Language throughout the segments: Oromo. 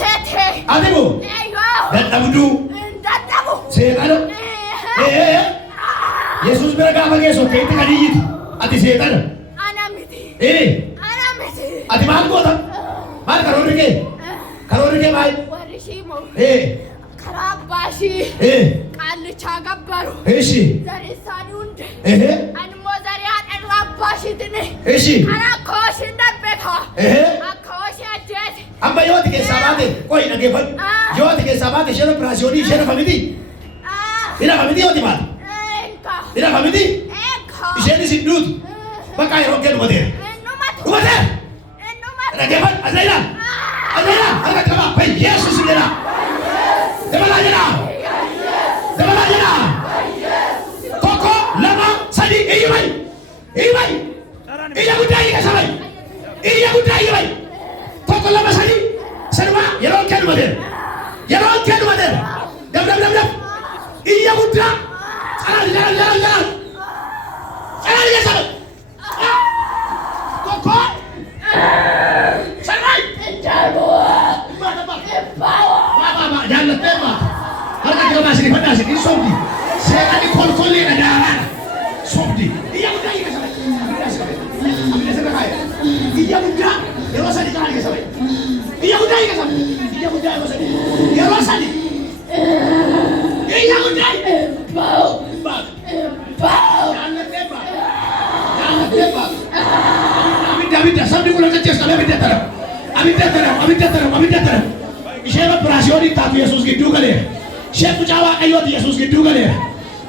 sete. Adimu. Eyo. Dadhabdu. Dadhabu. Seetana. Yesus bira gaafa geessu keetti kan iyyiti. Ati seetana. Anamiti. Anamiti. Ati maal goota? Maal karoorri kee? Karoorri kee maal? Warri shimo. Karaa baashii. Qaallichaa gabbaru. Eeshi. Zari isaanii hundi. Animmoo zari haadha baashiitini. Eeshi. Karaa kooshin darbeeka. Akka hoosii ajjeeti. Amma yoo ati keessaa baate qo'i dhageeffadhu. Yoo ati keessaa baate isheen operaasyoonii ishee rafa miti. Hirafa miti yoo ati baate. Hirafa miti. Isheenis hin duutu. Bakka yeroo kee dhumateera. Dhumateera. Dhageeffadhu. Azayila. Azayila. Harka qabaa. Fayyi Yesuus jedha. Dabalaa jedha. Dabalaa jedha. Tokko lama sadi iyyumai. Iyyumai. Iyya guddaa iyya sabay. Iyya guddaa iyyumai. Tokko lama sadi. Sanuma yeroo kee dhumateera. Yeroo kee dhumateera. Dab dab dab dab. Iyya guddaa. Jalan jalan jalan jalan. Jalan iyya sabay. Tokko. Sanumai. Jaallattee maa harka kee baasii fadhaa si hin sobdi seeraan kolkollee na daaraan sobdi iyya guddaa iyya sabay abidda sirra kaaya iyya guddaa yeroo sadi kaan iyya sabay iyya guddaa iyya sabay iyya guddaa yeroo sadi iyya guddaa jaallattee maa abidda sabdi kula kachees qabee abidda taram isheen operaasyoonii taatu Yesuus gidduu galeera. Isheen mucaa Waaqayyooti Yesuus gidduu galeera.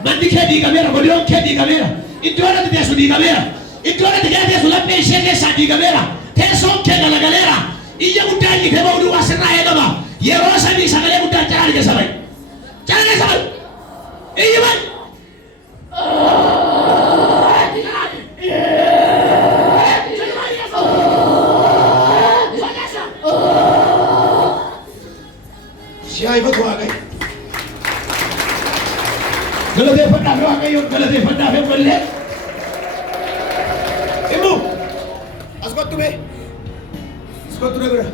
Manni kee diigameera, godinoon kee diigameera. Iddoon ati teessu diigameera. Iddoon ati teessu laphee ishee keessaa diigameera. Teessoon kee galagaleera. Iyya guddaa iyyitee ba'uu waa sirraa eegama. Yeroo sadii sagalee guddaan caraan keessa ba'i. Caraan keessa ba'i. Iyyi ba'i. Siyaayifatu Waaqayyo. Galateeffadhaaf Waaqayyo galateeffadhaaf eebballee. Immoo as kottu mee as kottu na bira.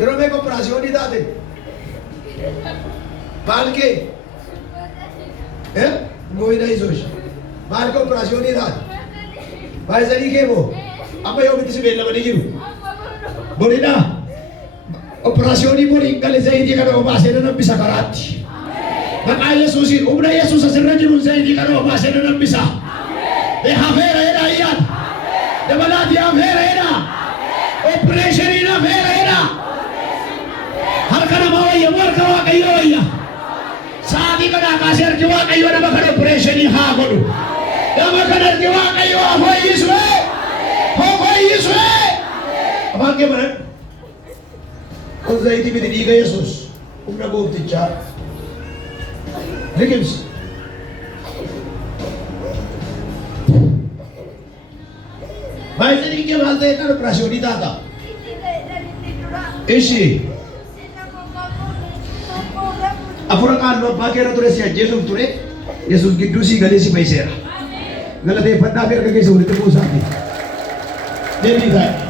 Yeroo meeqa operaasyoonii taate? Maal kee? Mooyina isoosh. Maal kee operaasyoonii taate? Baay'isanii kee moo? Amma yoomitti si beellamanii jiru? Boridhaa. Operaasyoonii boriin galee zayitii kana obaasee nambisa karaatti. Maqaa Yesuusiin humna Yesuus asirra jiruun zayitii kana obaasee nambisa. Hafeera jedhaa iyyaan. Dabalaati hafeera jedhaa. Opereeshiniin hafeera jedhaa. Harka namaa wayya harka Waaqayyoo wayya. Sa'aatii kanaa kaasee harki Waaqayyoo nama kana opereeshinii haa godhu. Nama kana harki Waaqayyoo haa fayyisu. Haa fayyisu. Afaan kee baradhu. Kun zayitii miti dhiiga Yesuus humna gooftichaa liqimsi. Baay'isanii kee maal ta'e kan operaasyoonii taata? Ishii afura qaalloo abbaa keerra ture si ajjeesuuf ture Yesuus gidduu sii galee si fayyiseera. Galateeffadhaaf erga keessa walitti buusaati. Deebii taa'e.